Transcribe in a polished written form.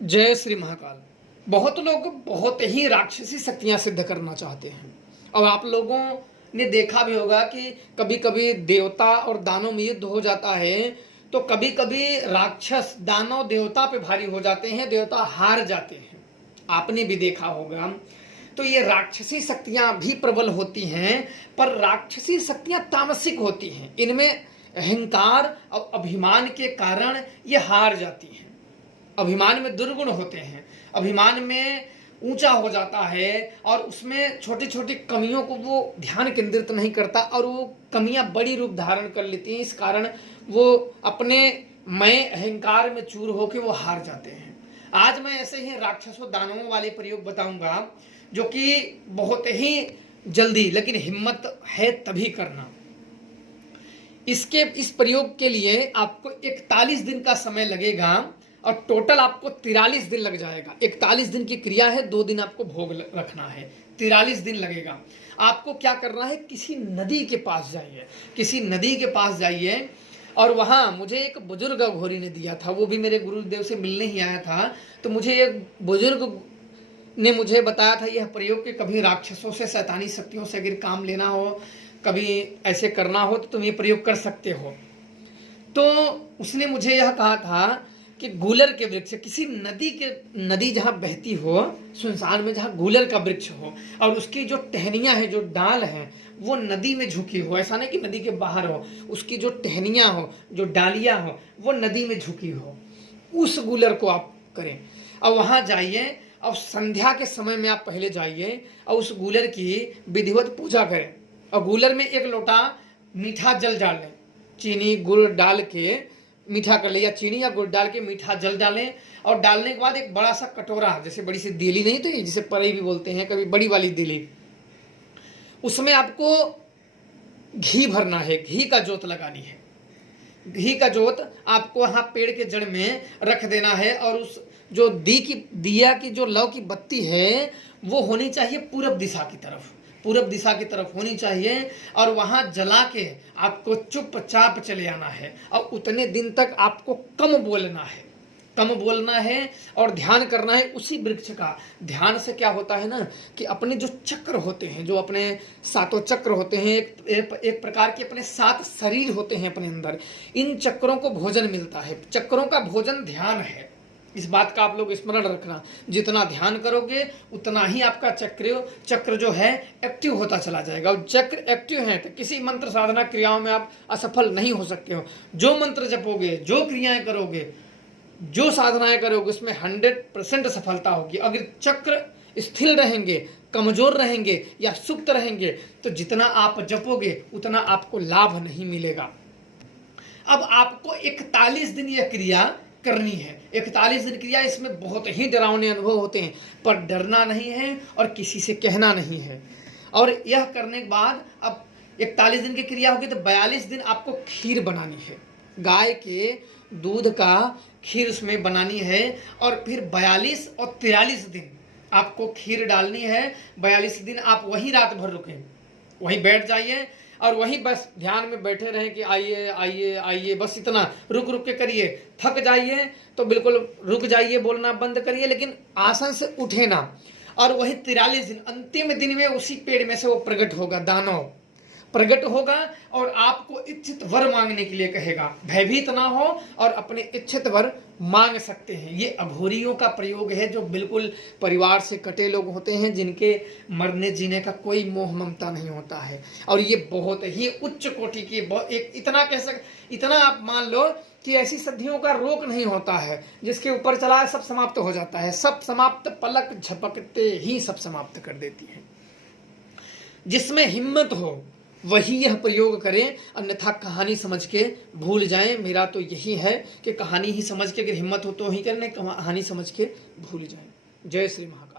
जय श्री महाकाल। बहुत लोग बहुत ही राक्षसी शक्तियां सिद्ध करना चाहते हैं और आप लोगों ने देखा भी होगा कि कभी कभी देवता और दानव में युद्ध हो जाता है, तो कभी कभी राक्षस दानव देवता पे भारी हो जाते हैं, देवता हार जाते हैं। आपने भी देखा होगा। तो ये राक्षसी शक्तियां भी प्रबल होती हैं, पर राक्षसी शक्तियां तामसिक होती हैं। इनमें अहंकार और अभिमान के कारण ये हार जाती हैं। अभिमान में दुर्गुण होते हैं, अभिमान में ऊंचा हो जाता है और उसमें छोटी छोटी कमियों को वो ध्यान केंद्रित नहीं करता और वो कमियां बड़ी रूप धारण कर लेती हैं। इस कारण वो अपने मैं अहंकार में चूर होकर वो हार जाते हैं। आज मैं ऐसे ही राक्षसों दानवों वाले प्रयोग बताऊंगा जो कि बहुत ही जल्दी, लेकिन हिम्मत है तभी करना। इस प्रयोग के लिए आपको 41 दिन का समय लगेगा और टोटल आपको 43 दिन लग जाएगा। 41 दिन की क्रिया है, 2 दिन आपको भोग रखना है, 43 दिन लगेगा। आपको क्या करना है, किसी नदी के पास जाइए, किसी नदी के पास जाइए और वहाँ मुझे एक बुजुर्ग अघोरी ने दिया था, वो भी मेरे गुरुदेव से मिलने ही आया था। तो मुझे एक बुजुर्ग ने मुझे बताया था यह प्रयोग कि कभी राक्षसों से, शैतानी शक्तियों से अगर काम लेना हो, कभी ऐसे करना हो तो तुम ये प्रयोग कर सकते हो। तो उसने मुझे यह कहा था कि गूलर के वृक्ष, किसी नदी जहाँ बहती हो सुनसान में, जहाँ गूलर का वृक्ष हो और उसकी जो टहनियाँ हैं, जो डाल हैं, वो नदी में झुकी हो। ऐसा नहीं कि नदी के बाहर हो, उसकी जो टहनियाँ हो, जो डालियाँ हो, वो नदी में झुकी हो, उस गूलर को आप करें। और वहाँ जाइए और संध्या के समय में आप पहले जाइए और उस गूलर की विधिवत पूजा करें और गूलर में 1 लोटा मीठा जल डाल लें। चीनी गुड़ डाल के मीठा कर ले, या चीनी या गुड़ डाल के मीठा जल डालें। और डालने के बाद एक बड़ा सा कटोरा, जैसे बड़ी सी देली नहीं तो जिसे परई भी बोलते हैं, कभी बड़ी वाली देली, उसमें आपको घी भरना है, घी का जोत लगानी है। घी का जोत आपको वहाँ पेड़ के जड़ में रख देना है और उस जो दिया की जो लौ की बत्ती है वो होनी चाहिए पूरब दिशा की तरफ, पूरब दिशा की तरफ होनी चाहिए। और वहाँ जला के आपको चुपचाप चले आना है और उतने दिन तक आपको कम बोलना है, कम बोलना है और ध्यान करना है उसी वृक्ष का। ध्यान से क्या होता है ना कि अपने जो चक्र होते हैं, जो अपने 7 चक्र होते हैं, एक प्रकार के अपने 7 शरीर होते हैं अपने अंदर, इन चक्रों को भोजन मिलता है। चक्रों का भोजन ध्यान है, इस बात का आप लोग स्मरण रखना। जितना ध्यान करोगे उतना ही आपका चक्र जो है एक्टिव होता चला जाएगा। और चक्र एक्टिव है तो किसी मंत्र साधना क्रियाओं में आप असफल नहीं हो सकते हो। जो मंत्र जपोगे, जो क्रियाएं करोगे, जो साधनाएं करोगे, उसमें 100% सफलता होगी। अगर चक्र स्थिर रहेंगे, कमजोर रहेंगे या सुप्त रहेंगे तो जितना आप जपोगे उतना आपको लाभ नहीं मिलेगा। अब आपको 41 दिन यह क्रिया करनी है। 41 दिन क्रिया, इसमें बहुत ही डरावने अनुभव होते हैं, पर डरना नहीं है और किसी से कहना नहीं है। और यह करने के बाद अब 41 दिन की क्रिया होगी तो 42 दिन आपको खीर बनानी है, गाय के दूध का खीर उसमें बनानी है। और फिर 42 और 43 दिन आपको खीर डालनी है। 42 दिन आप वहीं रात भर रुकें, वहीं बैठ जाइए और वहीं बस ध्यान में बैठे रहें कि आइए आइए आइए, बस इतना रुक रुक के करिए। थक जाइए तो बिल्कुल रुक जाइए, बोलना बंद करिए, लेकिन आसन से उठे ना। और वही 43 दिन, अंतिम दिन में उसी पेड़ में से वो प्रकट होगा, दानव प्रकट होगा और आपको इच्छित वर मांगने के लिए कहेगा। भयभीत ना हो और अपने इच्छित वर मांग सकते हैं। ये अघोरियों का प्रयोग है जो बिल्कुल परिवार से कटे लोग होते हैं, जिनके मरने जीने का कोई मोह ममता नहीं होता है। और ये बहुत ही उच्च कोटि की एक इतना आप मान लो कि ऐसी सिद्धियों का रोक नहीं होता है। जिसके ऊपर चला है सब समाप्त हो जाता है, सब समाप्त, पलक झपकते ही सब समाप्त कर देती है। जिसमें हिम्मत हो वही यह प्रयोग करें, अन्यथा कहानी समझ के भूल जाएं। मेरा तो यही है कि कहानी ही समझ के, अगर हिम्मत हो तो ही करें, कहानी समझ के भूल जाएं। जय श्री महाकाल।